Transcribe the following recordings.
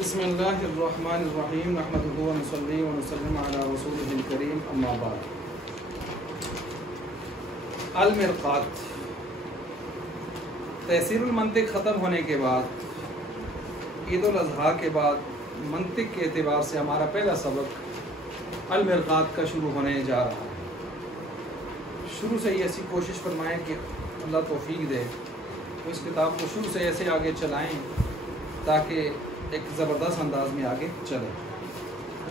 بسم اللہ الرحمن الرحیم نحمدہ ونصلی ونسلم علی رسولہ الکریم اما بعد۔ المرقات، تحصیل المنطق ختم ہونے کے بعد عید الاضحیٰ کے بعد منطق کے اعتبار سے ہمارا پہلا سبق المرقات کا شروع ہونے جا رہا ہے۔ شروع سے ہی ایسی کوشش فرمائیں کہ اللہ توفیق دے تو اس کتاب کو شروع سے ایسے آگے چلائیں تاکہ ایک زبردست انداز میں آگے چلے۔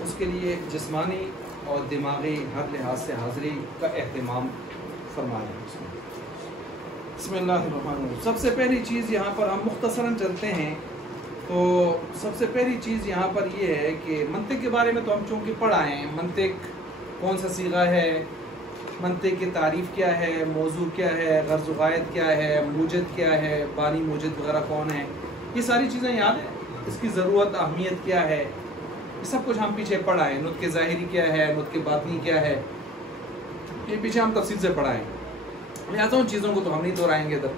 اس کے لیے جسمانی اور دماغی ہر لحاظ سے حاضری کا اہتمام فرمائیں۔ بسم اللہ الرحمن الرحیم۔ سب سے پہلی چیز یہاں پر ہم مختصراً چلتے ہیں تو سب سے پہلی چیز یہاں پر یہ ہے کہ منطق کے بارے میں تو ہم چونکہ پڑھا ہے، منطق کون سا صیغہ ہے، منطق کی تعریف کیا ہے، موضوع کیا ہے، غرض و غایت کیا ہے، موجد کیا ہے، بانی موجد وغیرہ کون ہے، یہ ساری چیزیں یاد ہیں۔ اس کی ضرورت اہمیت کیا ہے، یہ سب کچھ ہم پیچھے پڑھا ہے۔ نطق ظاہری کیا ہے، نطق باطنی کیا ہے، یہ پیچھے ہم تفصیل سے پڑھا ہے، لہٰذا ان چیزوں کو تو ہم نہیں دہرائیں گے ادھر۔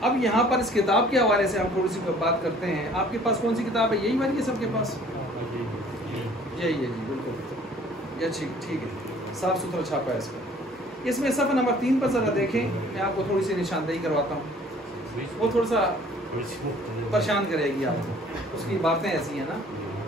اب یہاں پر اس کتاب کے حوالے سے ہم تھوڑی سی بات کرتے ہیں۔ آپ کے پاس کون سی کتاب ہے؟ یہی والی ہے سب کے پاس؟ یہی ہے جی، بالکل، یہ ٹھیک ہے، صاف ستھرا چھاپا ہے اس کا۔ اس میں صفحہ نمبر 3 پر ذرا دیکھیں، میں آپ کو تھوڑی سی نشاندہی کرواتا ہوں، وہ تھوڑا سا پریشان کرے گی آپ کو، اس کی باتیں ایسی ہیں نا،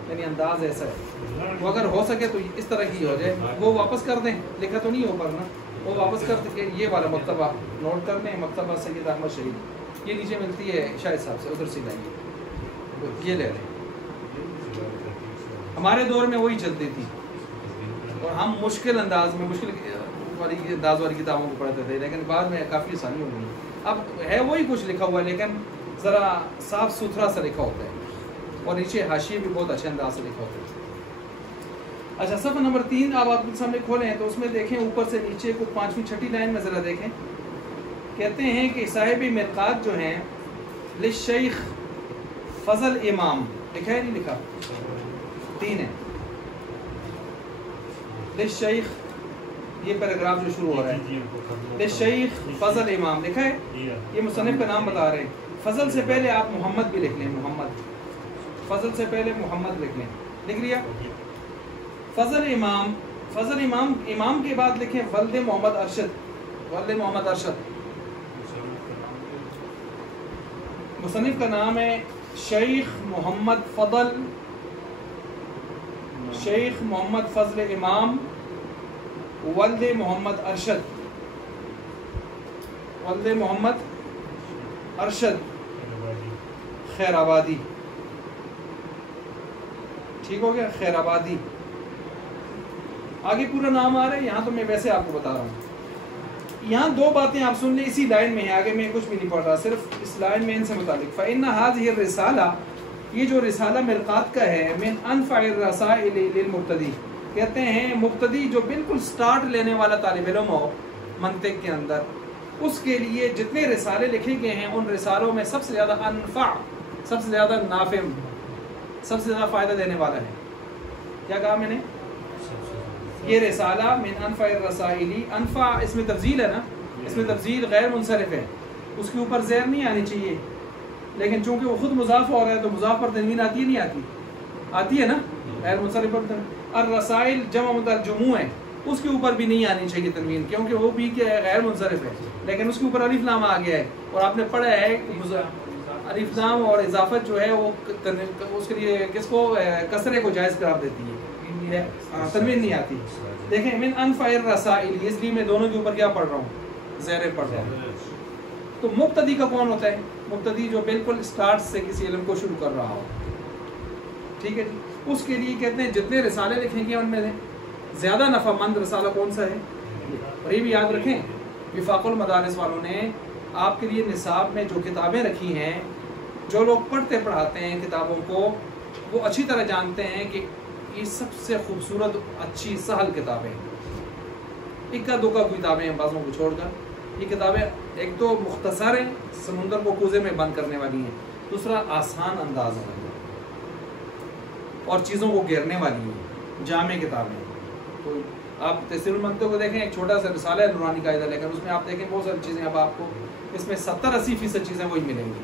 یعنی انداز ایسا ہے، وہ اگر ہو سکے تو اس طرح کی ہو جائے۔ وہ واپس کر دیں، لکھا تو نہیں ہو پر نا، وہ واپس کر کے یہ والا مکتبہ نوٹ کر لیں، مکتبہ سید احمد شہید، یہ نیچے ملتی ہے شاہد صاحب سے، ادھر سے لائیے، یہ لے لیں۔ ہمارے دور میں وہی چلتی تھی اور ہم مشکل انداز میں انداز والی کتابوں کو پڑھتے تھے، لیکن بعد میں کافی آسانی ہو گئی۔ اب ہے وہی کچھ لکھا ہوا ہے لیکن ذرا صاف ستھرا سا لکھا ہوتا ہے اور نیچے حاشیے بھی بہت اچھے انداز سے لکھا ہوتا ہے۔ اچھا، صفحہ نمبر 3 آپ کے سامنے کھولیں تو اس میں دیکھیں اوپر سے نیچے کو 5ویں 6ٹھی لائن میں ذرا دیکھیں، کہتے ہیں کہ صاحب مرقات جو ہیں للشیخ فضل امام، لکھا ہے نہیں لکھا؟ 3 ہے، للشیخ، یہ پیراگراف جو شروع ہو رہا ہے، للشیخ فضل امام لکھا ہے، یہ مصنف کا نام بتا رہے ہیں۔ فضل سے پہلے آپ محمد بھی لکھ لیں، محمد، فضل سے پہلے محمد لکھ لیں، لکھ لیا؟ فضل امام، فضل امام، امام کے بعد لکھیں ولد محمد ارشد، ولد محمد ارشد۔ مصنف کا نام ہے شیخ محمد فضل، شیخ محمد فضل امام ولد محمد ارشد، ولد محمد ارشد خیر آبادی، ٹھیک ہو گیا، خیر آبادی۔ آگے پورا نام آ رہا ہے، یہاں تو میں ویسے آپ کو بتا رہا ہوں۔ یہاں 2 باتیں آپ سن لیں، اسی لائن میں ہے، آگے میں کچھ بھی نہیں پڑھ رہا، صرف اس لائن میں ان سے متعلق۔ فَإِنَّ هَذِهِ الرِّسَالَةَ، یہ جو رسالہ مرقات کا ہے، من انفع الرسائل للمبتدی، کہتے ہیں مبتدی جو بالکل سٹارٹ لینے والا طالب علم ہو منطق کے اندر، اس کے لیے جتنے رسالے لکھے گئے ہیں ان رسالوں میں سب سے زیادہ انفع، سب سے زیادہ نافع، سب سے زیادہ فائدہ دینے والا ہے۔ کیا کہا میں نے؟ یہ رسالہ من انفع الرسائل، انفع اس میں تفضیل ہے نا، اس میں تفضیل غیر منصرف ہے، اس کے اوپر زیر نہیں آنی چاہیے، لیکن چونکہ وہ خود مضاف ہو رہا ہے تو مضاف پر تنوین آتی ہے نہیں آتی؟ آتی ہے نا، غیر منصرف پر تنوین۔ الرسائل جمع مذکر جموع ہے، اس کے اوپر بھی نہیں آنی چاہیے تنوین، کیونکہ وہ بھی کیا ہے، غیر منصرف ہے، لیکن اس کے اوپر الف لام آ گیا ہے، اور آپ نے پڑھا ہے الف لام اور اضافت جو ہے وہ اس کے لیے کس کو، کسرے کو جائز قرار دیتی ہے، تنوین نہیں آتی۔ دیکھیں من انفع الرسائل، اس لیے میں دونوں کے اوپر کیا پڑھ رہا ہوں، زیر پڑھ رہا ہوں۔ تو مبتدی کا کون ہوتا ہے؟ مبتدی جو بالکل سٹارٹ سے کسی علم کو شروع کر رہا ہو، ٹھیک ہے جی، اس کے لیے کہتے ہیں جتنے رسالے لکھیں گے ان میں سے زیادہ نفع مند رسالہ کون سا ہے؟ اور یہ بھی یاد رکھیں، وفاق المدارس والوں نے آپ کے لیے نصاب میں جو کتابیں رکھی ہیں، جو لوگ پڑھتے پڑھاتے ہیں کتابوں کو، وہ اچھی طرح جانتے ہیں کہ یہ سب سے خوبصورت، اچھی، سہل کتابیں ہیں، اکا دکا کتابیں ہیں بعضوں کو چھوڑ کر۔ یہ کتابیں ایک تو مختصر ہیں، سمندر کو کوزے میں بند کرنے والی ہیں، دوسرا آسان انداز میں اور چیزوں کو گھیرنے والی ہیں، جامع کتابیں۔ تو آپ تحصیل المنطق کو دیکھیں، ایک چھوٹا سا رسالہ ہے نورانی قاعدہ، لیکن اس میں آپ دیکھیں بہت ساری چیزیں، اب آپ کو اس میں 70-80% چیزیں وہی ملیں گی،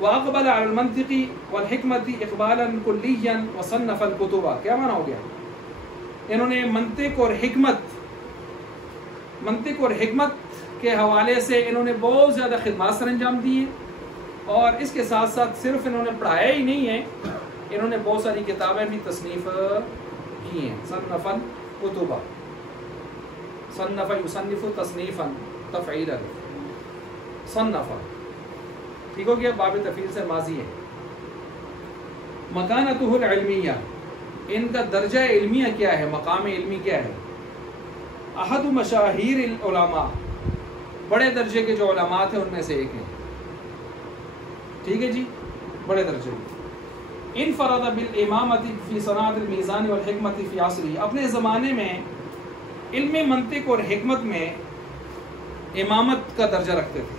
وَأَقْبَلَ عَلَى الْمَنْطِقِ وَالْحِكْمَةِ إِقْبَالًا كُلِّيًّا وَصَنَّفَ الْكُتُبَ. کیا معنی ہو گیا؟ انہوں نے منطق اور حکمت کے حوالے سے انہوں نے بہت زیادہ خدمات سر انجام دی ہیں، اور اس کے ساتھ ساتھ صرف انہوں نے پڑھایا ہی نہیں ہے، انہوں نے بہت ساری کتابیں بھی تصنیف کی ہیں. صنف الکتب، صنف یصنف تصنیفا تفعیلا، صنف، ٹھیک ہو گیا، باب تفعیل سے ماضی ہے. مکانتہ العلمیہ، ان کا درجہ علمیہ کیا ہے، مقام علمی کیا ہے؟ احد مشاہیر العلماء، بڑے درجے کے جو علماء تھے ان میں سے ایک ہیں. ٹھیک ہے جی، بڑے درجے. انفرد بالامامۃ فی صناعۃ المیزان والحکمۃ فی عصرہ، اپنے زمانے میں علم منطق اور حکمت میں امامت کا درجہ رکھتے تھے،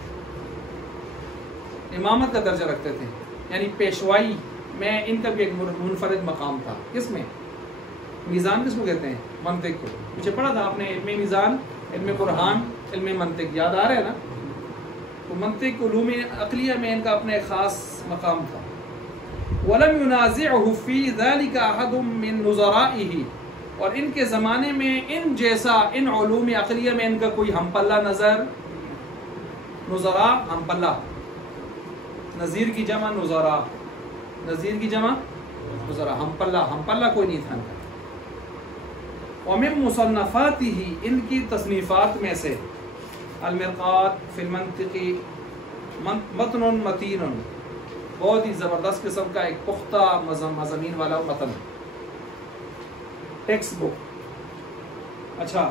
امامت کا درجہ رکھتے تھے، یعنی پیشوائی میں ان کا بھی ایک منفرد مقام تھا. کس میں؟ میزان کس کو کہتے ہیں؟ منطق کو. مجھے پڑھا تھا آپ نے، علم میزان، علم برہان، علم منطق، یاد آ رہا ہے نا؟ تو منطق علوم عقلیہ میں ان کا اپنا ایک خاص مقام تھا. وَلَمْ يُنَازِعْهُ فِي ذَلِكَ أَحَدٌ مِّن نُظَرَائِهِ، اور ان کے زمانے میں ان جیسا ان علوم عقلیہ میں ان کا کوئی ہم پلہ نظر، نظراء ہم پلہ، نظیر کی جمع نظراء، نظیر کی جمع نظراء، ہم پلہ کوئی نہیں تھا ان کا. ومن مصنفاتہ، ان کی تصنیفات میں سے المرقات فی المنطق، متن متین، بہت ہی زبردست قسم کا ایک پختہ مضامین والا متن، ٹیکسٹ بک. اچھا،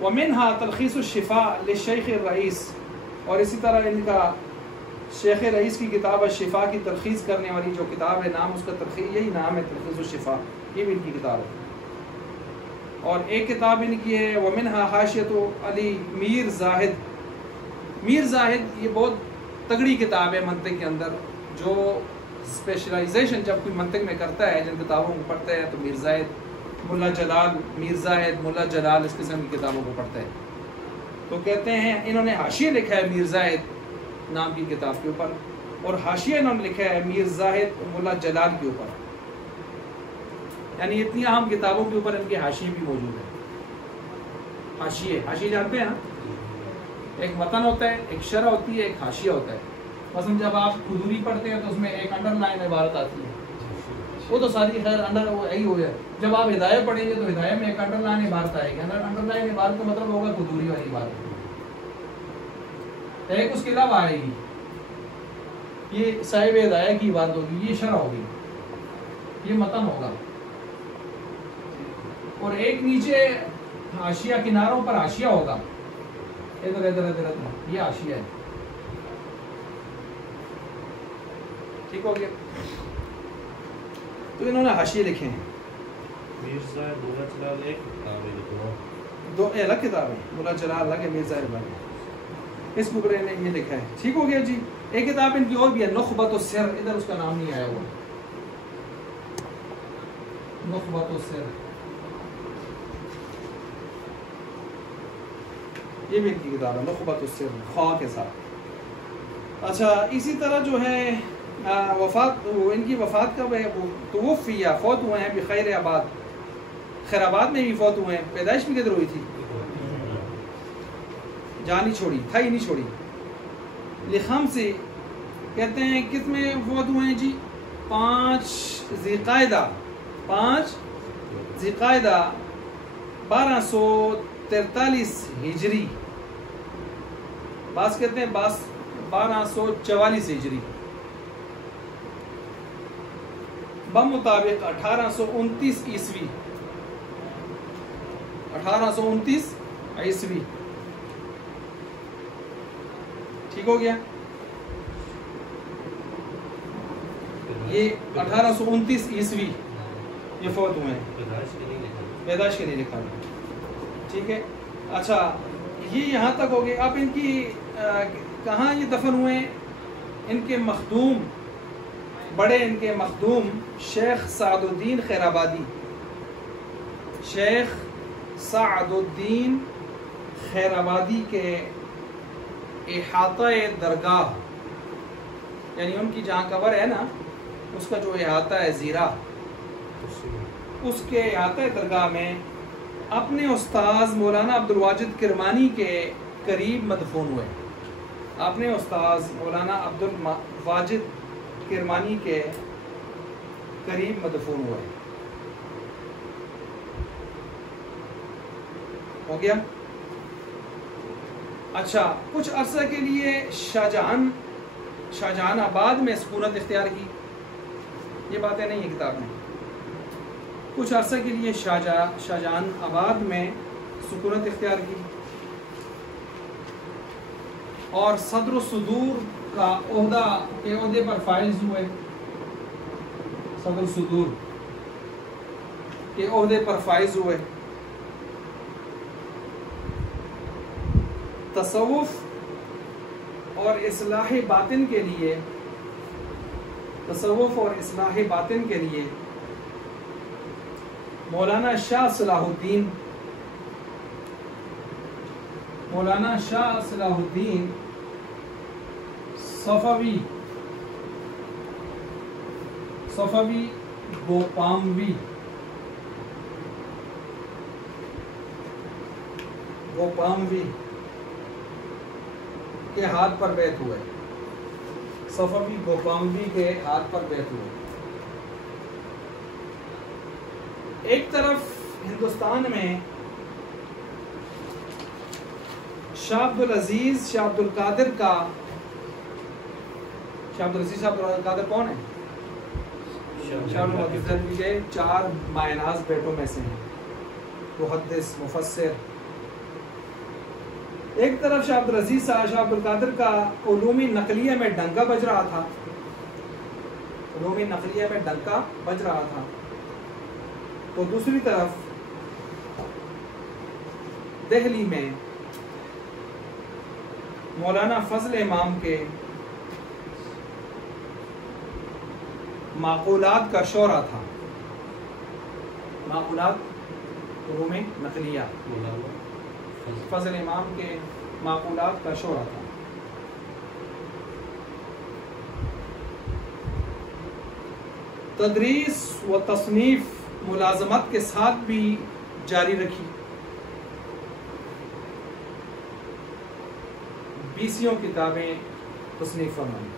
ومنہا تلخیص الشفاء للشیخ الرئیس، اور اسی طرح ان کا شیخ رئیس کی کتاب الشفاء کی تلخیص کرنے والی جو کتاب ہے، نام اس کا تلخیص یہی نام ہے، تلخیص الشفاء، یہ بھی ان کی کتاب ہے. اور ایک کتاب ان کی ہے ومنہا حاشیۃ علی میر زاہد. میر زاہد یہ بہت تگڑی کتاب ہے منطق کے اندر، جو اسپیشلائزیشن جب کوئی منطق میں کرتا ہے، جن کتابوں کو پڑھتا ہے تو میر زاہد، ملا جلال، میر زاہد، ملا جلال، اس قسم کی کتابوں کو پڑھتا ہے. تو کہتے ہیں انہوں نے حاشیہ لکھا ہے میر زاہد نام کی کتاب کے اوپر، اور حاشیہ انہوں نے لکھا ہے میر زاہد ملا جلال کے اوپر، یعنی اتنی اہم کتابوں کے اوپر ان کے حاشیے بھی موجود ہیں. حاشیے جانتے ہیں نا؟ ایک متن ہوتا ہے، ایک شرح ہوتی ہے، ایک حاشیہ ہوتا ہے. مثلا جب آپ قدوری پڑھتے ہیں تو اس میں ایک انڈر لائن عبارت آتی ہے، وہ تو ساری خیر انڈر یہی ہو جائے. جب آپ ہدایہ پڑھیں گے تو ہدایہ میں ایک انڈر لائن عبارت آئے گی، انڈر لائن عبارت کا مطلب ہوگا قدوری والی عبارت، ایک اس کے علاوہ آئے گی، یہ صاحب ہدایہ کی عبارت ہوگی، یہ شرح ہوگی، یہ متن ہوگا. اور ایک نیچے حاشیہ، کناروں پر حاشیہ ہوگا، ادھر ادھر ادھر ادھر، یہ حاشیہ ہے. ٹھیک ہو گیا؟ تو انہوں نے حاشیے لکھے ہیں. دو الگ کتاب ہے، ملا جلال الگ ہے، میر زاہد الگ ہے. اس بک نے یہ لکھا ہے. ٹھیک ہو گیا جی. ایک کتاب ان کی اور بھی ہے، نخبۃ السر، ادھر اس کا نام نہیں آیا ہوا، نخبۃ السر، یہ بھی ان کی کتاب ہے، نخبۃ السر، خواہ کے ساتھ. اچھا، اسی طرح جو ہے وفات، ان کی وفات کب ہے؟ وہ توفیہ، فوت ہوئے ہیں بخیر آباد، خیر آباد میں بھی فوت ہوئے ہیں. پیدائش بھی کدھر ہوئی تھی؟ جان ہی چھوڑی، تھا ہی نہیں چھوڑی. لخم سے کہتے ہیں کس میں فوت ہوئے ہیں جی؟ 5 ذی قعدہ 1243 ہجری، بعض کہتے ہیں 1244 ہجری، بمطابق 1829 عیسوی، 1829 عیسوی. ٹھیک ہو گیا؟ یہ 1829 عیسوی یہ فوت ہوئے ہیں، پیدائش کے لیے لکھا ہے. ٹھیک ہے. اچھا، یہ یہاں تک ہو گئی. اب ان کی کہاں یہ دفن ہوئے ہیں؟ ان کے مخدوم، بڑے ان کے مخدوم شیخ سعد الدین خیرآبادی، شیخ سعد الدین خیرآبادی کے احاطہ درگاہ یعنی ان کی جہاں قبر ہے نا اس کا جو احاطہ ہے زیرہ، اس کے احاطہ درگاہ میں اپنے استاذ مولانا عبدالواجد کرمانی کے قریب مدفون ہوئے. اپنے استاذ مولانا عبدالواجد کرمانی کے قریب مدفون ہوئے. ہو گیا. اچھا، کچھ عرصہ کے لیے شاہجہان آباد میں سکونت اختیار کی. یہ باتیں نہیں ہیں کتاب میں. کچھ عرصہ کے لیے شاہجہان آباد میں سکونت اختیار کی اور صدر الصدور کا عہدے پر فائز ہوئے. صدر الصدور کے عہدے پر فائز ہوئے. تصوف اور اصلاح باطن کے لیے مولانا شاہ صلاح الدین صفوی گوپاموی کے ہاتھ پر بیعت ہوئے. صفوی گوپاموی کے ہاتھ پر بیعت ہوئے. ایک طرف ہندوستان میں شاہ عبدالعزیز شاہ عبد القادر کون ہے؟ شاہ عبدالعزیز کے 4 مایناز بیٹوں میں سے ہیں، محدث مفسر. ایک طرف شاہ عبدالعزیز شاہ عبد القادر کا علوم نقلیہ میں ڈنکا بج رہا تھا، تو دوسری طرف دہلی میں مولانا فضل امام کے معقولات کا شورا تھا. معقولات علوم نقلیہ، فضل امام کے معقولات کا شورا تھا. تدریس و تصنیف ملازمت کے ساتھ بھی جاری رکھی. 20 کتابیں تصنیف فرمائی.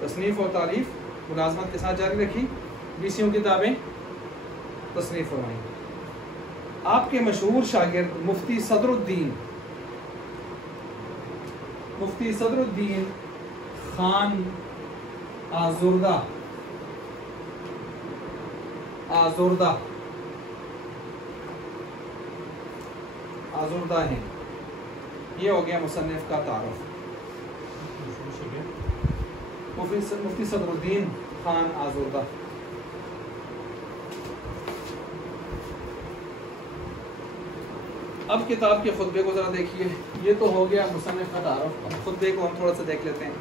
تصنیف اور تعریف ملازمت کے ساتھ جاری رکھی، 20 کتابیں تصنیف فرمائی. آپ کے مشہور شاگرد مفتی صدر الدین خان آزردہ ہیں. یہ ہو گیا مصنف کا تعارف. مفتی صدر الدین خان آزردہ. اب کتاب کے خطبے کو ذرا دیکھیے. یہ تو ہو گیا مصنف کا تعارف. اب خطبے کو ہم تھوڑا سا دیکھ لیتے ہیں.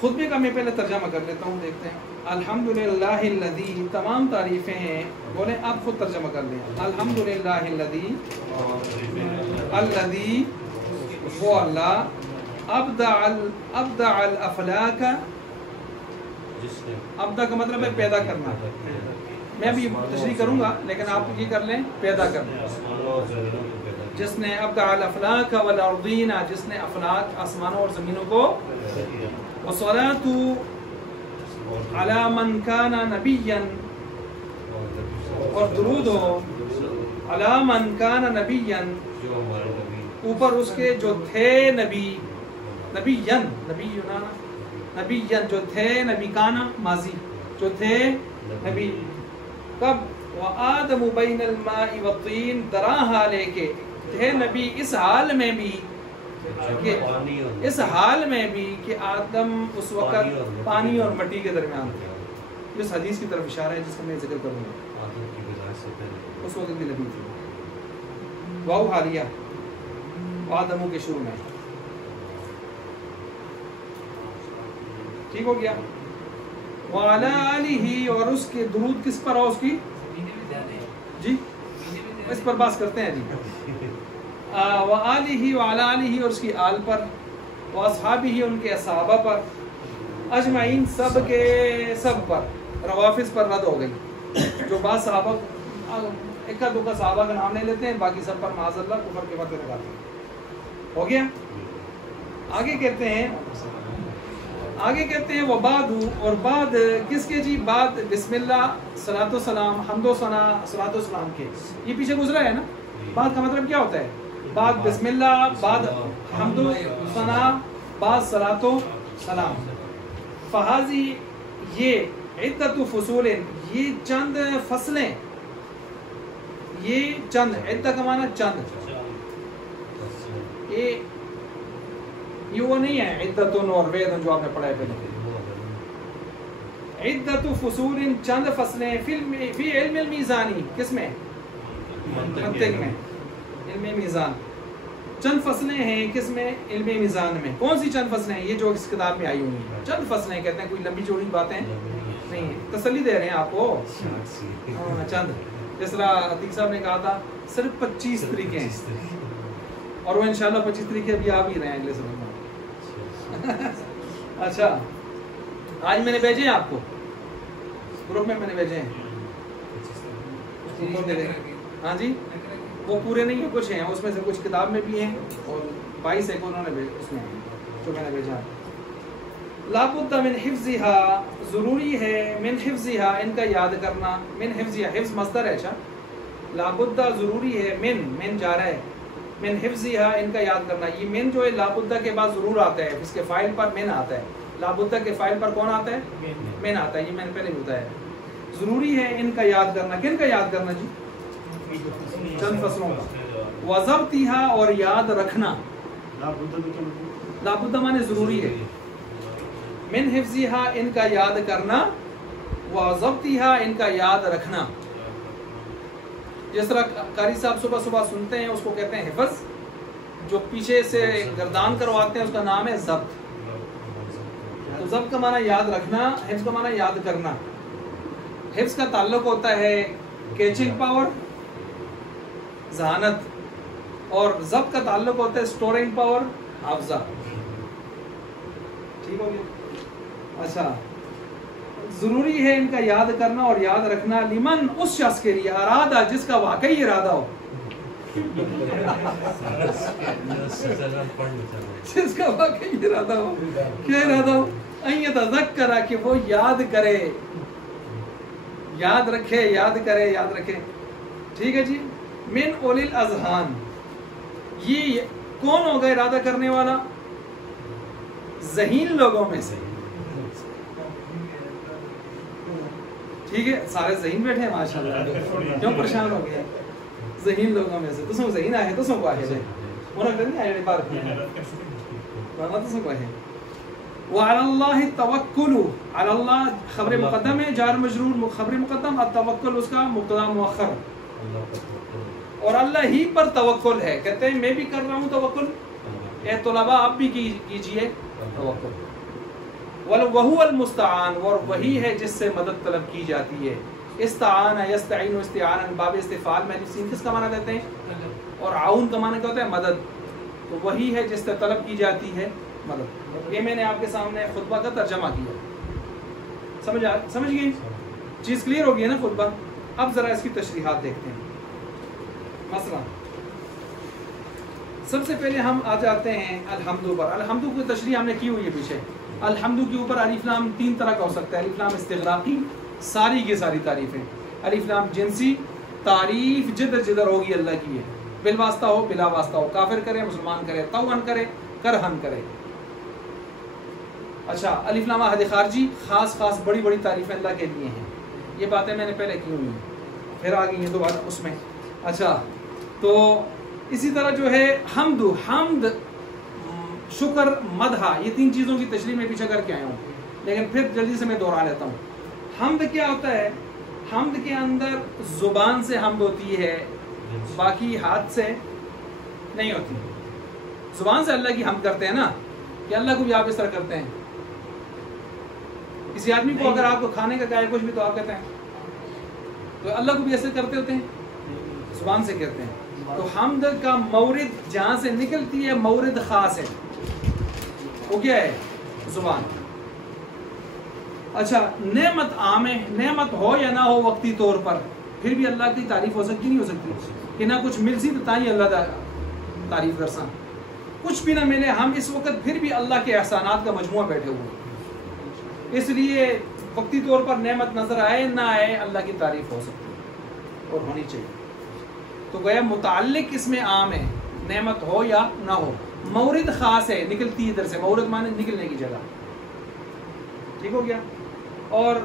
خطبے کا میں پہلے ترجمہ کر لیتا ہوں، دیکھتے ہیں. الحمدللہ الذی، تمام تعریفیں ہیں. بولیں آپ خود ترجمہ کر لیں. الحمدللہ الذی، وہ اللہ، ابدع الافلاک، ابدع کا مطلب ہے پیدا کرنا. میں بھی تشریح کروں گا لیکن آپ یہ کر لیں، پیدا کرنا. جس نے ابدع الافلاک والارضین، جس نے افلاک آسمانوں اور زمینوں کو، والصلاة علی من کان نبیا، اور درود ہو علی من کان نبیا، اوپر اس کے جو تھے نبی، نبیین جو تھے، نبی کانا ماضی، جو تھے نبی. کب؟ وآدم بین الماء والطین، دراہا لے کے تھے نبی اس حال میں بھی کہ آدم اس وقت پانی اور مٹی کے درمیان تھے. اس حدیث کی طرف اشارہ ہے جس کا میں ذکر کروں گا. اس وقت بھی نبی تھی. واو حالیہ، آدموں کے شروع میں. ٹھیک ہو گیا. وعلی آلہ، اور اس کے درود کس پر ہو؟ اس کی جی اس پر بات کرتے ہیں جی. وآلہ وعلی آلہ اور اس کی آل پر، واصحابہ ان کے صحابہ پر، اجمعین سب کے سب پر، روافظ پر رد ہو گئی، جو بعض صحابہ ایک دو کا صحابہ کا نام نہیں لیتے ہیں، باقی سب پر معاذ اللہ کفر کے وقت لگاتے ہیں۔ ہو گیا؟ آگے کہتے ہیں وبعد، اور بعد کس کے جی؟ بعد بسم اللہ، صلاۃ و سلام، حمد و ثنا، صلاۃ و سلام کے، یہ پیچھے گزرا ہے نا۔ بعد کا مطلب کیا ہوتا ہے؟ بعد بسم اللہ، بعد حمد و ثنا، بعد صلاۃ و سلام۔ فہذی یہ عدت فصول، یہ چند فصلیں، یہ چند، عدہ کا معنی چند، یہ وہ نہیں ہے عدتن اور ویدن جو آپ نے پڑھا ہے پہلے۔ عدت فصول، چند فصلیں، فی علم المیزانی، کس میں؟ منطق میں، علم میزان۔ چند فصلیں ہیں کس میں؟ علم میزان میں۔ کون سی چند فصلیں ہیں؟ یہ جو اس کتاب میں آئی ہوئی ہیں، چند فصلیں کہتے ہیں، کوئی لمبی چوڑی باتیں نہیں ہیں، تسلی دے رہے ہیں آپ کو، چند۔ جس طرح عتیق صاحب نے کہا تھا صرف 25 طریقے ہیں، اور وہ انشاءاللہ 25 طریقے ابھی آ بھی رہے ہیں اگلے سبق میں۔ اچھا، آج میں نے بھیجے ہیں آپ کو گروپ میں نے بھیجے ہیں، ہاں جی، وہ پورے نہیں ہیں، کچھ ہیں اس میں سے، کچھ کتاب میں بھی ہیں، اور 22 ایک انہوں نے اس میں جو میں نے بھیجا۔ لابد من حفظها، ضروری ہے، من حفظها ان کا یاد کرنا، من حفظها، حفظ مصدر ہے، اچھا، لابد ضروری ہے، من جا رہا ہے، من حفظها ان کا یاد کرنا۔ یہ من جو ہے لابد کے بعد ضرور آتا ہے، اس کے فائل پر من آتا ہے، لابد کے فائل پر کون آتا ہے؟ من آتا ہے، یہ میں نے پہلے بتایا ہے۔ ضروری ہے ان کا یاد کرنا، کن کا یاد کرنا جی؟ چند فصلوں کا۔ وضبطها اور یاد رکھنا، لابد مانے ضروری ہے، من حفظها ان کا یاد کرنا، وضبطها ان کا یاد رکھنا۔ جس طرح قاری صاحب صبح صبح سنتے ہیں اس کو کہتے ہیں حفظ، جو پیچھے سے گردان کرواتے ہیں اس کا نام ہے ضبط۔ تو ضبط کا معنی یاد رکھنا، حفظ کا معنی یاد کرنا۔ حفظ کا تعلق ہوتا ہے کیچنگ پاور، ذہانت، اور ضبط کا تعلق ہوتا ہے اسٹورنگ پاور، حافظہ۔ ٹھیک ہو گیا؟ اچھا، ضروری ہے ان کا یاد کرنا اور یاد رکھنا، لمن اس شخص کے لیے، ارادہ جس کا واقعی ارادہ ہو، جس کا واقعی ارادہ ہو، کیا ارادہ ہو؟ ان یتذکر، کہ وہ یاد کرے، یاد رکھے، یاد کرے، یاد رکھے۔ ٹھیک ہے جی۔ من اولی الاذہان، یہ کون ہوگا ارادہ کرنے والا؟ ذہین لوگوں میں سے۔ ٹھیک ہے، سارے ذہین بیٹھے ہیں ماشاءاللہ، کیوں پریشان ہو گئے؟ ذہین لوگوں میں سے، تسوں ذہین آئے، تسوں کو آئے جائے، انہوں نے نہیں آئے بار ورنہ تسوں کو آئے۔ وعلی اللہ توکل، علی اللہ خبر مقدم ہے، جار مجرور خبر مقدم، التوکل اس کا مبتدا مؤخر، اور اللہ ہی پر توکل ہے۔ کہتے ہیں میں بھی کر رہا ہوں توکل، اے طلباء آپ بھی کیجئے توکل۔ وَهُوَ الْمُسْتَعَانُ، اور وہی ہے جس سے مدد طلب کی جاتی ہے۔ استعان یستعین استعانا، باب استفعال میں سین کس کا معنی دیتے ہیں؟ اور عون کا معنی کیا ہوتا ہے؟ مدد۔ تو وہی ہے جس سے طلب کی جاتی ہے مدد۔ یہ میں نے آپ کے سامنے خطبہ کا ترجمہ کیا، سمجھ گئے؟ چیز کلیئر ہو گئی ہے نا خطبہ؟ اب ذرا اس کی تشریحات دیکھتے ہیں۔ مثلا سب سے پہلے ہم آ جاتے ہیں الحمد پر۔ الحمد کی تشریح ہم نے کی ہوئی ہے پیچھے۔ الحمد کے اوپر الف لام 3 طرح کا ہو سکتا ہے۔ الف لام استغراقی، ساری کی ساری تعریفیں۔ الف لام جنسی، تعریف جدر جدر ہوگی اللہ کی ہے، بالواسطہ ہو بلا واسطہ ہو، کافر کرے مسلمان کرے، طوعن کرے کرہن کرے۔ اچھا، الف لام عہد خارجی، خاص خاص بڑی بڑی تعریفیں اللہ کے لیے ہیں۔ یہ باتیں میں نے پہلے کی ہوئی ہیں، پھر آ گئی ہیں دوبارہ اس میں۔ اچھا، تو اسی طرح جو ہے حمد، حمد شکر مدحہ، یہ 3 چیزوں کی تشریح میں پیچھے کر کے آیا ہوں، لیکن پھر جلدی سے میں دوہرا لیتا ہوں۔ حمد کیا ہوتا ہے؟ حمد کے اندر زبان سے حمد ہوتی ہے، باقی ہاتھ سے نہیں ہوتی۔ زبان سے اللہ کی حمد کرتے ہیں نا، کہ اللہ کو بھی آپ اس طرح کرتے ہیں۔ کسی آدمی کو اگر آپ کو کھانے کا کہا ہے کچھ بھی تو آپ کہتے ہیں، تو اللہ کو بھی ایسے کرتے ہوتے ہیں، زبان سے کہتے ہیں۔ تو حمد کا مورد جہاں سے نکلتی ہے مورد خاص ہے، وہ کیا ہے؟ زبان۔ اچھا، نعمت عام ہے، نعمت ہو یا نہ ہو وقتی طور پر، پھر بھی اللہ کی تعریف ہو سکتی نہیں ہو سکتی کہ نہ کچھ مل سی تو تاہی اللہ دا تعریف کرساں، کچھ بھی نہ ملے ہم اس وقت پھر بھی اللہ کے احسانات کا مجموعہ بیٹھے ہوئے، اس لیے وقتی طور پر نعمت نظر آئے نہ آئے اللہ کی تعریف ہو سکتی ہے اور ہونی چاہیے۔ تو گویا متعلق اس میں عام ہے، نعمت ہو یا نہ ہو، مورد خاص ہے، نکلتی ادھر سے، مورد مانے نکلنے کی جگہ، ٹھیک ہو گیا۔ اور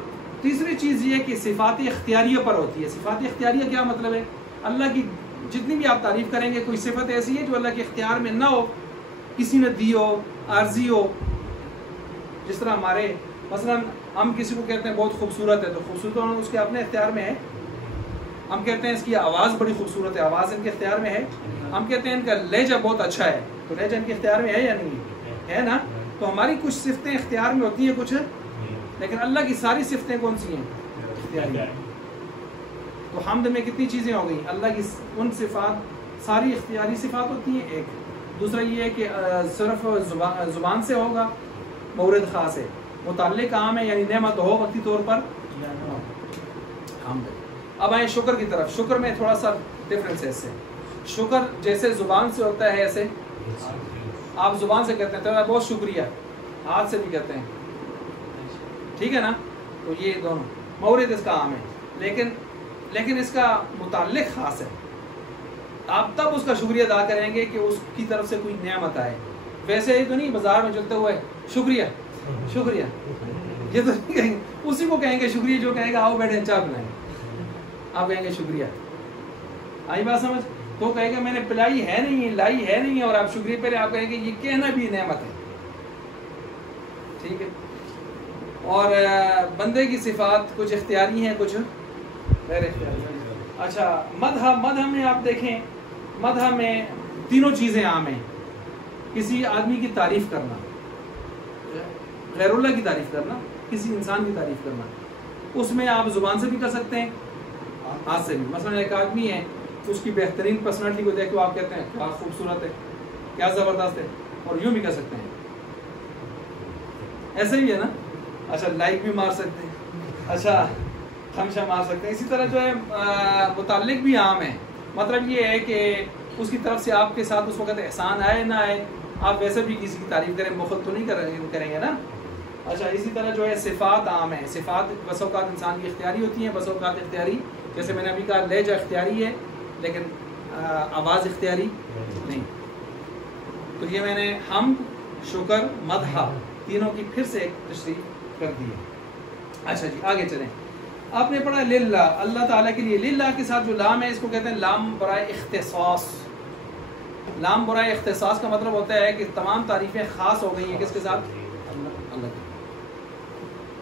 تیسری چیز یہ کہ صفات اختیاریہ پر ہوتی ہے۔ صفات اختیاریہ کیا مطلب ہے؟ اللہ کی جتنی بھی آپ تعریف کریں گے کوئی صفت ایسی ہے جو اللہ کے اختیار میں نہ ہو، کسی نے دی ہو، عارضی ہو، جس طرح ہمارے مثلا ہم کسی کو کہتے ہیں بہت خوبصورت ہے تو خوبصورت ہونا اس کے اپنے اختیار میں ہے، ہم کہتے ہیں اس کی آواز بڑی خوبصورت ہے، آواز ان کے اختیار میں ہے، ہم کہتے ہیں ان کا لہجہ بہت اچھا ہے تو لہجہ ان کے اختیار میں ہے یا نہیں ہے نا؟ تو ہماری کچھ صفتیں اختیار میں ہوتی ہیں کچھ، لیکن اللہ کی ساری صفتیں کون سی ہیں؟ اختیاری ہیں۔ تو حمد میں کتنی چیزیں ہو گئی؟ اللہ کی ان صفات ساری اختیاری صفات ہوتی ہیں ایک، دوسرا یہ ہے کہ صرف زبان سے ہوگا، مورد خاص ہے، متعلق عام ہے یعنی نعمت ہو وقتی طور پر حمد۔ اب آئیں شکر کی طرف۔ شکر میں تھوڑا سا ڈفرینس ہے اس سے۔ شکر جیسے زبان سے ہوتا ہے ایسے آپ زبان سے کہتے ہیں تو بہت شکریہ، ہاتھ سے بھی کہتے ہیں، ٹھیک ہے نا؟ تو یہ دونوں مورد اس کا عام ہے، لیکن اس کا متعلق خاص ہے۔ آپ تب اس کا شکریہ ادا کریں گے کہ اس کی طرف سے کوئی نعمت آئے، ویسے ہی تو نہیں بازار میں چلتے ہوئے شکریہ شکریہ، یہ تو نہیں کہیں گے، اسی کو کہیں گے شکریہ جو کہے گا آؤ بیٹھے چائے پلائیں، آپ کہیں گے شکریہ، آئی بات سمجھ؟ تو کہے گا میں نے پلائی ہے نہیں، لائی ہے نہیں، اور آپ شکریہ پہلے آپ کہیں گے یہ کہنا بھی نعمت ہے، ٹھیک ہے۔ اور بندے کی صفات کچھ اختیاری ہیں کچھ غیر اختیاری۔ اچھا، مدح میں آپ دیکھیں، مدح میں تینوں چیزیں عام ہیں، کسی آدمی کی تعریف کرنا، غیر اللہ کی تعریف کرنا، کسی انسان کی تعریف کرنا، اس میں آپ زبان سے بھی کر سکتے ہیں، ہاتھ سے بھی۔ مثلا ایک آدمی ہے، اس کی بہترین پرسنالٹی کو دیکھ کے آپ کہتے ہیں کیا خوبصورت ہے، کیا زبردست ہے، اور یوں بھی کر سکتے ہیں، ایسے ہی ہے نا؟ اچھا، لائک بھی مار سکتے ہیں، اچھا خمشہ مار سکتے ہیں۔ اسی طرح جو ہے متعلق بھی عام ہے، مطلب یہ ہے کہ اس کی طرف سے آپ کے ساتھ اس وقت احسان آئے نہ آئے، آپ ویسے بھی کسی کی تعریف کریں، بخل تو نہیں کریں گے نا۔ اچھا، اسی طرح جو ہے صفات عام ہیں، صفات بس اوقات انسان کی اختیاری ہوتی ہیں، بس اوقات اختیاری، جیسے میں نے ابھی کہا لہجہ اختیاری ہے لیکن آواز اختیاری نہیں۔ تو یہ میں نے حمد، شکر، مدح تینوں کی پھر سے ایک تشریح کر دی ہے۔ اچھا جی، آگے چلیں۔ آپ نے پڑھا للہ، اللہ تعالیٰ کے لیے۔ للہ کے ساتھ جو لام ہے اس کو کہتے ہیں لام برائے اختصاص۔ لام برائے اختصاص کا مطلب ہوتا ہے کہ تمام تعریفیں خاص ہو گئی ہیں کس کے ساتھ؟ اللہ کی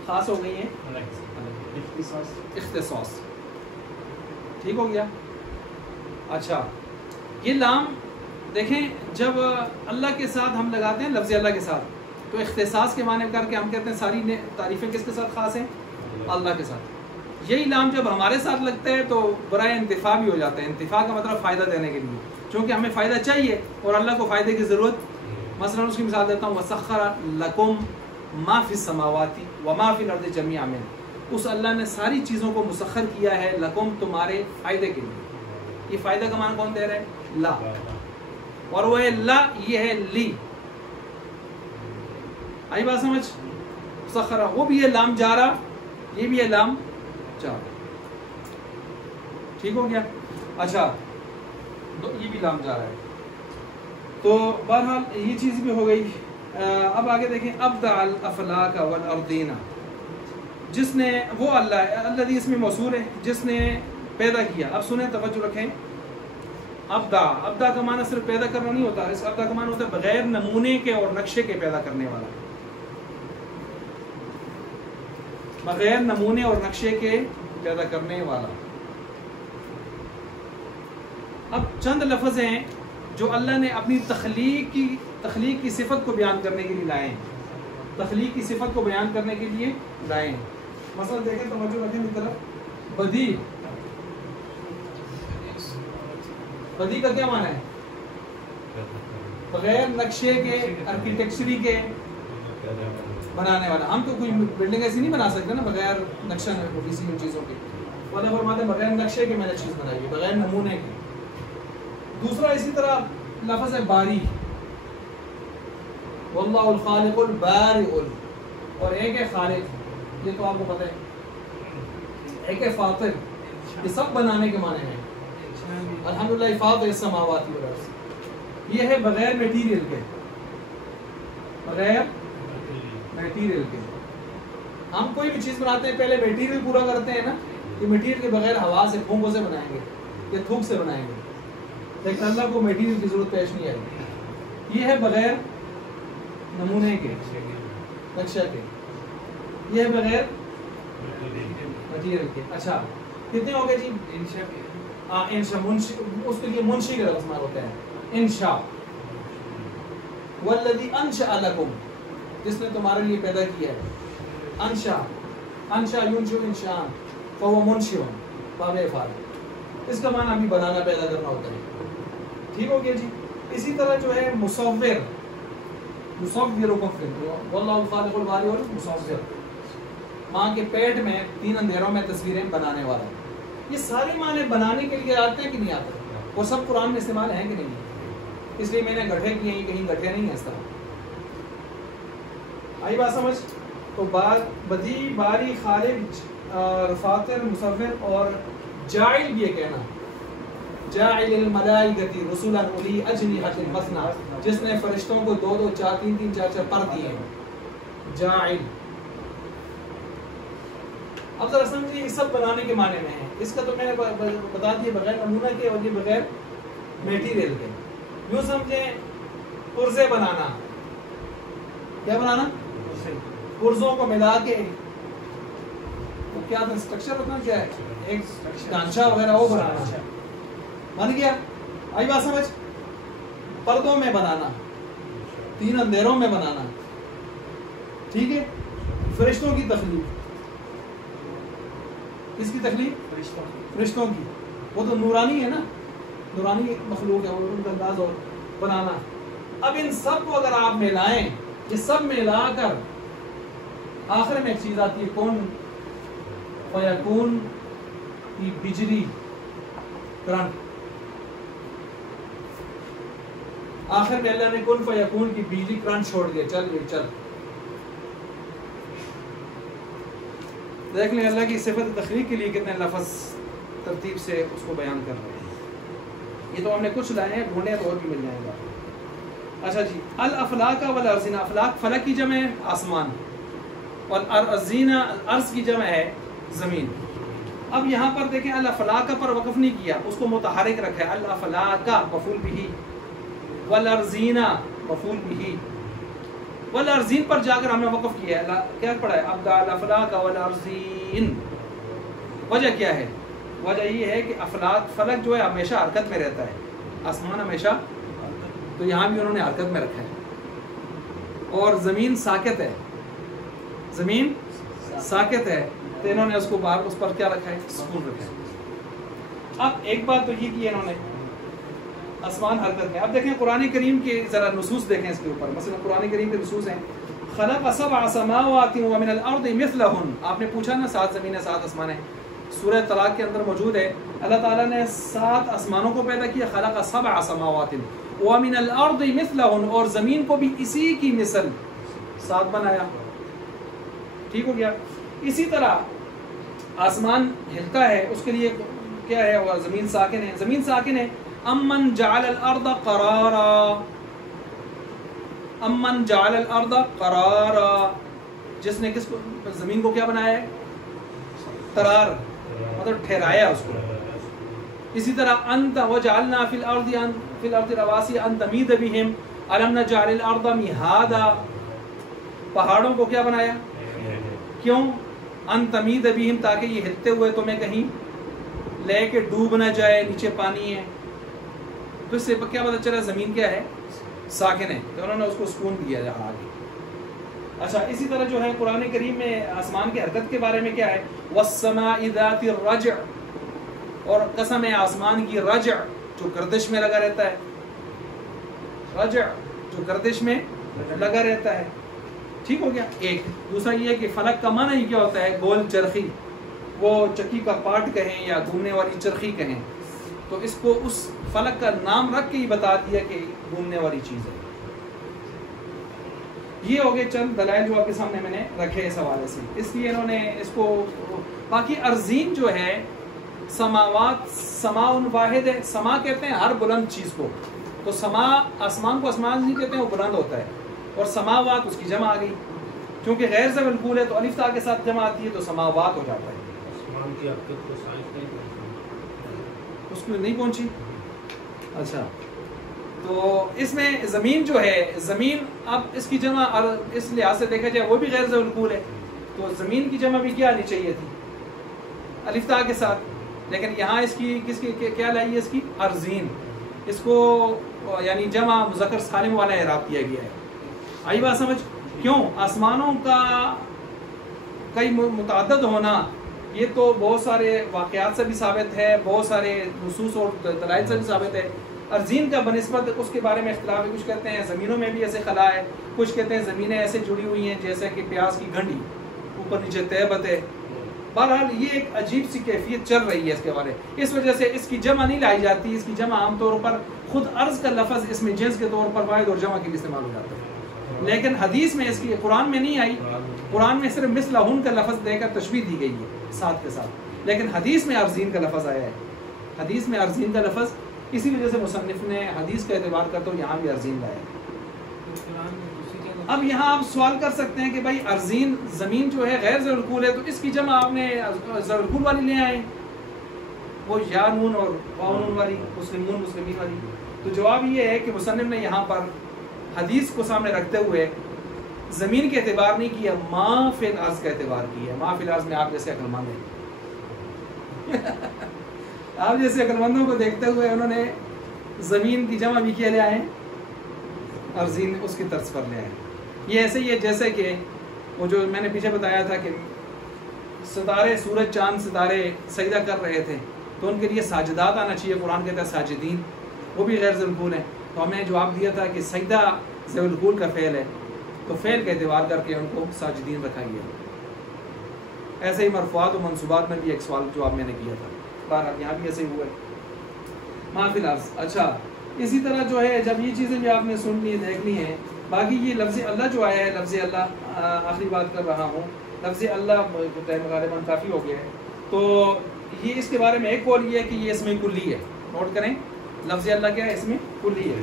خاص ہو گئی ہیں، اختصاص، ٹھیک ہو گیا۔ اچھا، یہ لام دیکھیں جب اللہ کے ساتھ ہم لگاتے ہیں لفظ اللہ کے ساتھ تو اختصاص کے معنی کر کے ہم کہتے ہیں ساری تعریفیں کس کے ساتھ خاص ہیں؟ اللہ کے ساتھ۔ یہی لام جب ہمارے ساتھ لگتا ہے تو برائے انتفاع بھی ہو جاتا ہے۔ انتفاع کا مطلب فائدہ دینے کے لیے، چونکہ ہمیں فائدہ چاہیے اور اللہ کو فائدے کی ضرورت۔ مثلا اس کی مثال دیتا ہوں، وَسَخَّرَ لَكُمْ مَا فِي السَّمَاوَاتِ وَمَا فِي الْأَرْضِ جَمِيعًا مِنْهُ۔ اس اللہ نے ساری چیزوں کو مسخر کیا ہے لکم، تمہارے فائدے کے لیے۔ یہ فائدہ کا معنی کون دے رہا ہے؟ لا، اور وہ ہے لا، یہ ہے لی۔ آئی بات سمجھ؟ مسخرہ، وہ بھی ہے لام جارا، یہ بھی ہے لام جارا، ٹھیک ہو گیا۔ اچھا، یہ بھی لام جارا ہے۔ تو بہرحال یہ چیز بھی ہو گئی۔ اب آگے دیکھیں، ابدع الافلاک والارضین، جس نے، وہ اللہ ہے، الذی اس میں موصول ہے، جس نے پیدا کیا۔ اب سنیں، توجہ رکھیں، ابدع کا معنی صرف پیدا کرنا نہیں ہوتا، اس ابدع کا معنی ہوتا ہے بغیر نمونے کے اور نقشے کے پیدا کرنے والا، بغیر نمونے اور نقشے کے پیدا کرنے والا۔ اب چند لفظ ہیں جو اللہ نے اپنی تخلیق کی صفت کو بیان کرنے کے لیے لائے ہیں، تخلیق کی صفت کو بیان کرنے کے لیے لائے ہیں۔ مثلا دیکھیں، توجہ رکھیں میری طرف، بدی کا کیا معنی ہے؟ بغیر نقشے کے، آرکیٹیکچری کے بنانے والا. ہم تو کوئی بلڈنگ ایسی نہیں بنا سکتے نا بغیر نقشہ کسی ان چیزوں کے. اللہ فرماتے ہیں بغیر نقشے کے میں نے چیز بنائی ہے، بغیر نمونے کے. دوسرا اسی طرح لفظ ہے باری، واللہ الخالق البارئ، اور ایک ہے خالق، یہ تو آپ کو پتہ ہے. ایک ہے فاطر، یہ سب بنانے کے معنی ہیں. الحمدللہ فاطر السماوات والارض، یہ ہے بغیر میٹیریل کے، بغیر میٹیریل کے. ہم کوئی بھی چیز بناتے ہیں پہلے میٹیریل پورا کرتے ہیں نا، یہ میٹیریل کے بغیر ہوا سے، پھونکوں سے بنائیں گے یا تھوک سے بنائیں گے، لیکن اللہ کو میٹیریل کی ضرورت پیش نہیں آئی. یہ ہے بغیر نمونے کے، نقشہ کے، یہ ہے بغیر میٹیریل کے. اچھا کتنے ہو گئے جی؟ انشاء، منشی، اس کے لیے منشی کا لفظ استعمال ہوتا ہے انشاء. والذی انشأ لکم، جس نے تمہارے لیے پیدا کیا ہے. انشاء، انشاء ینشئ انشاء فهو منشئ باب افعال، اس کا معنی بھی بنانا، پیدا کرنا ہوتا ہے. ٹھیک ہو گیا جی. اسی طرح جو ہے مصور، مصور و مفرد، واللہ الخالق الباری والمصور، ماں کے پیٹ میں 3 اندھیروں میں تصویریں بنانے والا. یہ سارے معنی بنانے کے لیے آتے ہیں کہ نہیں آتے؟ اور سب قرآن میں استعمال ہیں کہ نہیں؟ اس لیے میں نے گٹھے کیے ہیں، کہیں گٹھے نہیں ہیں اس طرح. آئی بات سمجھ؟ تو بدی، باری، خالق اور فاطر، مصور اور جاعل بھی یہ کہنا، جاعل الملائکۃ رسلا اولی اجنحۃ مثنی، جس نے فرشتوں کو 2 2 4 3 3 4 4 پر دیے ہیں. جاعل. اب ذرا سمجھیے، یہ سب بنانے کے معنی میں ہیں. اس کا تو میں نے بتا دیا بغیر نمونہ کے اور یہ بغیر میٹیریل کے. یوں سمجھیں پرزے بنانا، کیا بنانا؟ پرزوں کو ملا کے تو کیا اسٹرکچر ہوتا ہے، کیا ہے، ایک ڈھانچہ وغیرہ وہ بنانا بن گیا. آئی بات سمجھ؟ پردوں میں بنانا، 3 اندھیروں میں بنانا. ٹھیک ہے. فرشتوں کی تخلیق، کس کی تخلیق؟ فرشتوں کی. وہ تو نورانی ہے نا، نورانی مخلوق ہے، وہ ان کا انداز اور بنانا. اب ان سب کو اگر آپ ملائیں، یہ سب ملا کر آخر میں ایک چیز آتی ہے، کون فیکون کی بجلی، کرنٹ. آخر میں اللہ نے کن فیکون کی بجلی کرنٹ چھوڑ دیا، چل یہ چل. دیکھ لیں اللہ کی صفت تخلیق کے لیے کتنے لفظ ترتیب سے اس کو بیان کر رہے ہیں. یہ تو ہم نے کچھ لائے ہیں، ڈھونڈے تو اور بھی مل جائے گا. اچھا جی. الافلاک والارضین، افلاک فلک کی جمع ہے آسمان، اور ارضین ارض کی جمع ہے زمین. اب یہاں پر دیکھیں الافلاک پر وقف نہیں کیا، اس کو متحرک رکھا ہے. الافلاک مفعول بہ، والارضین مفعول بہ. والارضین پر جا کر ہم نے وقف کیا ہے. کیا پڑھا ہے؟ ابدا الافلاک والارضین. وجہ کیا ہے؟ وجہ یہ ہے کہ افلاک، فلک جو ہے ہمیشہ حرکت میں رہتا ہے، آسمان ہمیشہ، تو یہاں بھی انہوں نے حرکت میں رکھا ہے. اور زمین ساکت ہے، زمین ساکت ہے، تو انہوں نے اس کو باہر اس پر کیا رکھا ہے؟ سکون رکھا ہے. اب ایک بات تو یہ کی انہوں نے، آسمان حرکت میں. اب دیکھیں قرآن کریم کے ذرا نصوص دیکھیں اس کے اوپر. مثلا قرآن کریم کے نصوص ہیں، خلق سبع سماوات ومن الارض مثلہن. آپ نے پوچھا نا 7 زمینیں 7 آسمان ہیں، سورہ طلاق کے اندر موجود ہے. اللہ تعالیٰ نے 7 آسمانوں کو پیدا کیا، خلق سبع سماوات ومن الارض مثلہن، اور زمین کو بھی اسی کی مثل 7 بنایا. ٹھیک ہو گیا. اسی طرح آسمان ہلتا ہے، اس کے لیے کیا ہے؟ اور زمین ساکن ہے. زمین ساکن ہے. امن جعل الارض قرارا، امن جعل الارض قرارا، جس نے کس کو؟ زمین کو کیا بنایا ہے؟ قرار، مطلب ٹھہرایا اس کو. اسی طرح انت وجعلنا فی الارض رواسی ان تمید بہم الم نجعل الارض مہادا. پہاڑوں کو کیا بنایا؟ کیوں؟ ان تمید بہم، تاکہ یہ ہلتے ہوئے تمہیں کہیں لے کے ڈوب نہ جائے، نیچے پانی ہے. تو اس سے کیا پتہ چلا؟ زمین کیا ہے؟ ساکن ہے. تو انہوں نے اس کو سکون دیا جہاں آگے. اچھا اسی طرح جو ہے قرآن کریم میں آسمان کی حرکت کے بارے میں کیا ہے؟ والسماء ذات الرجع، اور قسم ہے آسمان کی، رجع جو گردش میں لگا رہتا ہے، رجع جو گردش میں لگا رہتا ہے، ٹھیک ہو گیا ایک۔ دوسرا یہ ہے کہ فلک کا معنی ہی کیا ہوتا ہے؟ گول چرخی، وہ چکی کا پارٹ کہیں یا گھومنے والی چرخی کہیں، تو اس کو اس فلک کا نام رکھ کے ہی بتا دیا کہ گھومنے والی چیز ہے۔ یہ ہو گئے چند دلائل جو آپ کے سامنے میں نے رکھے اس حوالے سے، اس لیے انہوں نے اس کو، باقی ارزین جو ہے سماوات، سماء واحد ہے، سما کہتے ہیں ہر بلند چیز کو، تو سما آسمان کو آسمان نہیں کہتے ہیں، وہ بلند ہوتا ہے، اور سماوات اس کی جمع آ گئی، کیونکہ غیر ضمیر القول ہے تو الف تا کے ساتھ جمع آتی ہے تو سماوات ہو جاتا ہے۔ آسمان کی حقیقت کو سائنس نہیں اس کو نہیں پہنچی، اچھا۔ تو اس میں زمین جو ہے، زمین اب اس کی جمع اس لحاظ سے دیکھا جائے وہ بھی غیر ضمیر القول ہے، تو زمین کی جمع بھی کیا آنی چاہیے تھی؟ الف تا کے ساتھ، لیکن یہاں اس کی کس کی کیا لائی ہے؟ اس کی ارزین، اس کو یعنی جمع مذکر سالم والا اعراب کیا گیا ہے۔ آئی بات سمجھ؟ کیوں؟ آسمانوں کا کئی متعدد ہونا یہ تو بہت سارے واقعات سے بھی ثابت ہے، بہت سارے نصوص اور دلائل سے بھی ثابت ہے۔ ارزین کا بنسبت اس کے بارے میں اختلاف ہے، کچھ کہتے ہیں زمینوں میں بھی ایسے خلا ہے، کچھ کہتے ہیں زمینیں ایسے جڑی ہوئی ہیں جیسے کہ پیاز کی گھنڈی اوپر نیچے تہبت ہے۔ بہرحال یہ ایک عجیب سی کیفیت چل رہی ہے اس کے بارے، اس وجہ سے اس کی جمع نہیں لائی جاتی، اس کی جمع عام طور پر خود عرض کا لفظ اس میں جنس کے طور پر واحد اور جمع کے لیے استعمال ہو جاتا ہے، لیکن حدیث میں اس کی، قرآن میں نہیں آئی، قرآن میں صرف مثلہن کا لفظ دے کر تشبیہ دی گئی ہے ساتھ کے ساتھ، لیکن حدیث میں ارزین کا لفظ آیا ہے، حدیث میں ارزین کا لفظ، اسی وجہ سے مصنف نے حدیث کا اعتبار کرتے ہوئے یہاں بھی ارزین لایا ہے۔ اب یہاں آپ سوال کر سکتے ہیں کہ بھائی ارزین زمین جو ہے غیر ضمیر القول ہے تو اس کی جمع آپ نے ضمیر القول والی لے آئے، وہ یا نون اور واو نون والی، مسلمون مسلمین والی، تو جواب یہ ہے کہ مصنف نے یہاں پر حدیث کو سامنے رکھتے ہوئے زمین کے اعتبار نہیں کیا، ما فی الارض کا اعتبار کیا۔ ما فی الارض میں آپ جیسے عقل مند ہیں آپ جیسے عقل مندوں کو دیکھتے ہوئے انہوں نے زمین کی جمع بھی کیا لے آئے، ارزین اس کی طرز پر لے آئے۔ یہ ایسے ہی ہے جیسے کہ وہ جو میں نے پیچھے بتایا تھا کہ ستارے، سورج چاند ستارے سجدہ کر رہے تھے تو ان کے لیے ساجدات آنا چاہیے، قرآن کہتا ہے ساجدین، وہ بھی غیر ضمیر القول ہے، تو ہم نے جواب دیا تھا کہ سجدہ ضمیر القول کا فعل ہے تو فعل کا اعتبار کر کے ان کو ساجدین رکھا گیا۔ ایسے ہی مرفوعات و منصوبات میں بھی ایک سوال جواب میں نے کیا تھا، بہرحال یہاں بھی ایسے ہی ہوا ہے۔ ما فی الارض، اچھا اسی طرح جو ہے جب یہ چیزیں بھی آپ نے سن لی دیکھ لی ہیں، باقی یہ لفظ اللہ جو آیا ہے، لفظ اللہ آخری بات کر رہا ہوں، لفظ اللہ ٹائم غالباً کافی ہو گیا ہے، تو یہ اس کے بارے میں ایک قول یہ ہے کہ یہ اسم کلی ہے، نوٹ کریں لفظ اللہ کیا ہے؟ اسم کلی ہے،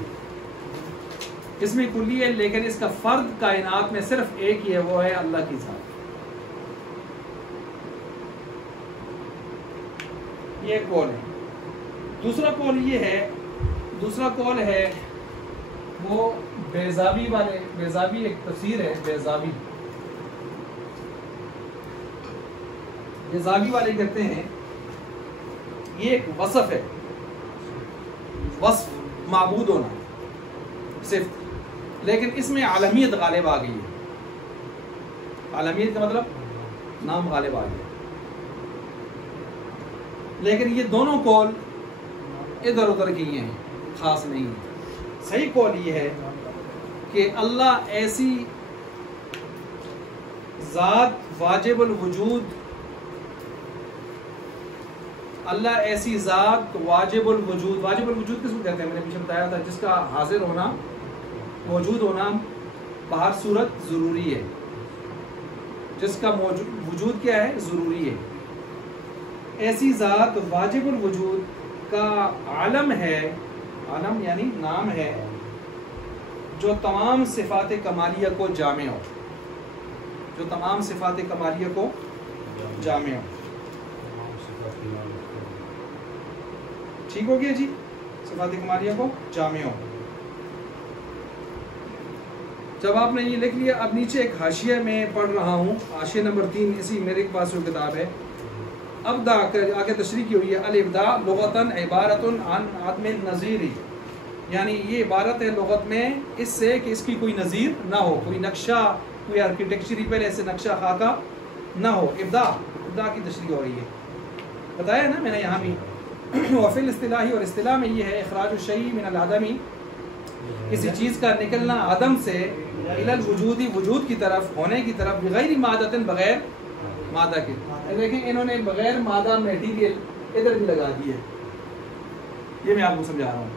اسم کلی ہے، لیکن اس کا فرد کائنات میں صرف ایک ہی ہے، وہ ہے اللہ کی ذات۔ یہ ایک قول ہے۔ دوسرا قول یہ ہے، دوسرا قول ہے وہ بیضاوی والے، بیضاوی ایک تفسیر ہے، بیضاوی، بیضاوی والے کہتے ہیں یہ ایک وصف ہے، وصف معبود ہونا صرف، لیکن اس میں عالمیت غالب آ گئی ہے، عالمیت کا مطلب نام غالب آ گیا، لیکن یہ دونوں قول ادھر ادھر کی ہیں، خاص نہیں ہے۔ صحیح قول یہ ہے کہ اللہ ایسی ذات واجب الوجود، اللہ ایسی ذات واجب الوجود، واجب الوجود کس کو کہتے ہیں؟ میں نے پیچھے بتایا تھا، جس کا حاضر ہونا، موجود ہونا بہر صورت ضروری ہے، جس کا وجود کیا ہے؟ ضروری ہے۔ ایسی ذات واجب الوجود کا عالم ہے، عالم یعنی نام ہے، جو تمام صفات کمالیہ کو جامع ہو، جو تمام صفات کمالیہ کو جامع ہو۔ ٹھیک ہو گیا جی؟ صفات کمالیہ کو جامع ہو۔ جب آپ نے یہ لکھ لیا، اب نیچے ایک حاشیہ میں پڑھ رہا ہوں، حاشیہ نمبر 3 اسی میرے پاس جو کتاب ہے، ابدا آگے تشریح کی ہوئی ہے، الابداع لغتاً عبارت عن عدم النظیر، یعنی یہ عبارت ہے لغت میں اس سے کہ اس کی کوئی نظیر نہ ہو، کوئی نقشہ، کوئی آرکیٹیکچری پہلے سے نقشہ خاکہ نہ ہو۔ ابداع، ابداع کی تشریح ہو رہی ہے، بتایا نا میں نے یہاں بھی وفل اصطلاحی، اور اصطلاح میں یہ ہے اخراج الشیء من العدمی، کسی چیز کا نکلنا عدم سے الی الوجودی، وجود کی طرف، ہونے کی طرف، بغیر مادہ، بغیر مادہ کے. دیکھیں انہوں نے بغیر مادہ میٹیریل ادھر بھی لگا دی ہے، یہ میں آپ کو سمجھا رہا ہوں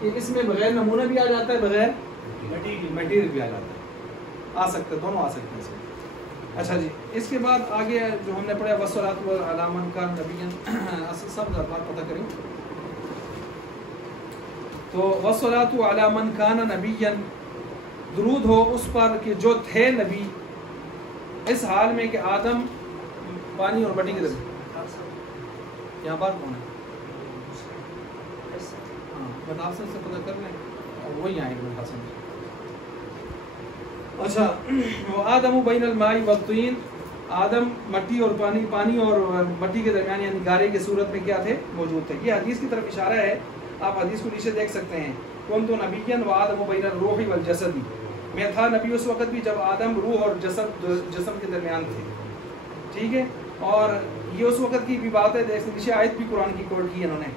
کہ اس میں بغیر نمونہ بھی آ جاتا ہے، بغیر میٹیریل بھی آ جاتا ہے، آ سکتے دونوں آ سکتے ہیں اس میں. اچھا جی، اس کے بعد آگے جو ہم نے پڑھا والصلاۃ علی من کان نبیا، سب بات پتہ کریں تو والصلاۃ علی من کان نبیا، درود ہو اس پر کہ جو تھے نبی، اس حال میں کہ آدم پانی اور مٹی کے درمیان. یہاں بات کون ہے؟ بتا سے پتہ کر لیں، وہی آئیں گے حسن. اچھا، وہ آدم بین الماء والطین، آدم مٹی اور پانی، پانی اور مٹی کے درمیان یعنی گارے کی صورت میں کیا تھے؟ موجود تھے. یہ حدیث کی طرف اشارہ ہے، آپ حدیث کو نیچے دیکھ سکتے ہیں. کنت نبیا وآدم بین الروح والجسد، میں تھا نبی اس وقت بھی جب آدم روح اور جسم کے درمیان تھے. ٹھیک ہے، اور یہ اس وقت کی بھی بات ہے. نیچے آیت بھی قرآن کی کوٹ کی انہوں نے.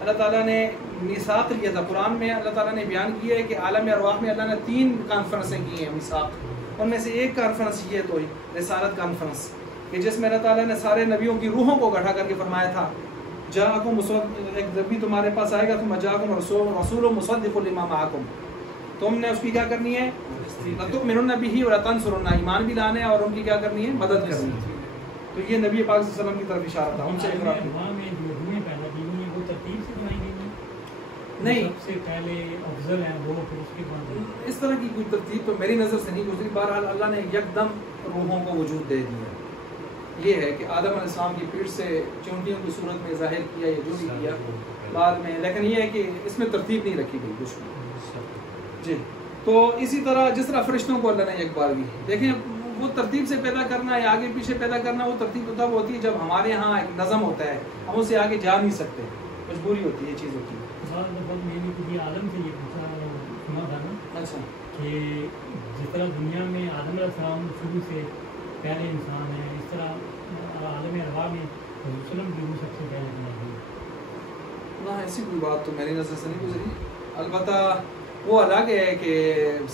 اللہ تعالیٰ نے میثاق لیا تھا. قرآن میں اللہ تعالیٰ نے بیان کیا ہے کہ عالم ارواح میں اللہ نے 3 کانفرنسیں کی ہیں میثاق. ان میں سے ایک کانفرنس یہ تو رسالت کانفرنس، کہ جس میں اللہ تعالیٰ نے سارے نبیوں کی روحوں کو اکٹھا کر کے فرمایا تھا جاءکم ایک نبی تمہارے پاس آئے گا، تم جاءکم رسول مصدق لما معکم، تم نے اس کی کیا کرنی ہے؟ لتؤمنن بہ ولتنصرنہ، ایمان بھی لانا ہے اور ان کی کیا کرنی ہے؟ مدد کرنی ہے. تو یہ نبی پاک صلی اللہ علیہ وسلم کی طرف اشارہ تھا. ان سے نہیں، سب سے پہلے افضل ہیں وہ، پھر اس کے بعد اس طرح کی کوئی ترتیب تو میری نظر سے نہیں گزری. بہرحال اللہ نے یکدم روحوں کو وجود دے دیا. یہ ہے کہ آدم علیہ السلام کی پیٹھ سے چونٹیوں کی صورت میں ظاہر کیا یا جو بھی کیا بعد میں، لیکن یہ ہے کہ اس میں ترتیب نہیں رکھی گئی کچھ بھی. جی، تو اسی طرح جس طرح فرشتوں کو اللہ نے ایک بار بھی، دیکھیں وہ ترتیب سے پیدا کرنا یا آگے پیچھے پیدا کرنا، وہ ترتیب تب ہوتی ہے جب ہمارے ہاں ایک نظم ہوتا ہے، ہم اس سے آگے جا نہیں سکتے، مجبوری ہوتی ہے، یہ چیز ہوتی ہے. میں نے کسی عالم سے یہ پوچھا سنا تھا نا، اچھا، کہ جس طرح دنیا میں آدم علیہ السلام شروع سے پہلے انسان ہیں، اس طرح عالم ارواح میں حضور وسلم کی روح سب سے پہلے بنائی گئی. نہ ایسی کوئی بات تو میری نظر سے نہیں گزری. البتہ وہ الگ ہے کہ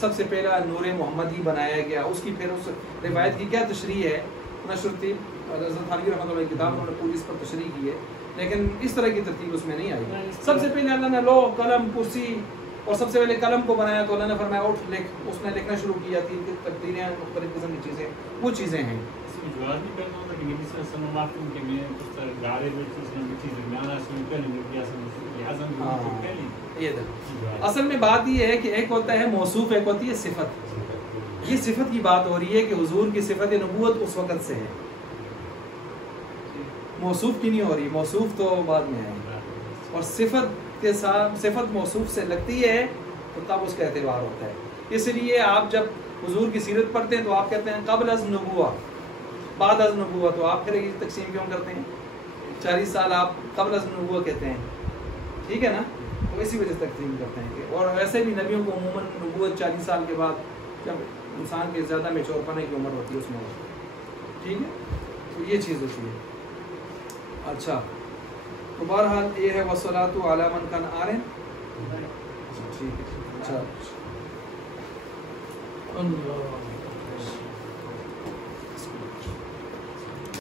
سب سے پہلا نور محمدی بنایا گیا، اس کی پھر اس روایت کی کیا تشریح ہے، نشر الطیب حضرت خانوی رحمۃ اللہ کی کتاب انہوں نے پوری اس پر تشریح کی ہے، لیکن اس طرح کی ترتیب اس میں نہیں آئی. سب سے پہلے اللہ نے لوح قلم کرسی، اور سب سے پہلے قلم کو بنایا تو اللہ نے فرمایا اٹھ لکھ، اس نے لکھنا شروع کیا. 3 تقدیریں مختلف قسم کی چیزیں، وہ چیزیں ہیں. جواز نہیں کرنا ہوتا کہ نبی صلی اللہ علیہ وسلم کہ میں اس طرح گارے میں چیز درمیان آسمان پہلے نبی اعظم پہلے. یہ اصل میں بات یہ ہے کہ ایک ہوتا ہے موصوف، ایک ہوتی ہے صفت. یہ صفت کی بات ہو رہی ہے کہ حضور کی صفت نبوت اس وقت سے ہے، موصوف کی نہیں ہو رہی. موصوف تو بعد میں ہے، اور صفت کے ساتھ صفت موصوف سے لگتی ہے تو تب اس کا اعتبار ہوتا ہے. اس لیے آپ جب حضور کی سیرت پڑھتے ہیں تو آپ کہتے ہیں قبل از نبوہ، بعد از نبوہ. تو آپ پھر یہ تقسیم کیوں کرتے ہیں؟ 40 سال آپ قبل از نبوہ کہتے ہیں، ٹھیک ہے نا؟ تو اسی وجہ سے تقسیم کرتے ہیں کہ، اور ویسے بھی نبیوں کو عموماً نبوت 40 سال کے بعد جب انسان کے زیادہ میچور پانے کی عمر ہوتی ہے اس میں ہوتی ہے. ٹھیک ہے، تو یہ چیز ہوتی ہے. اچھا، تو بہرحال یہ ہے والصلاۃ علی من کان آرن. ٹھیک ہے، اچھا.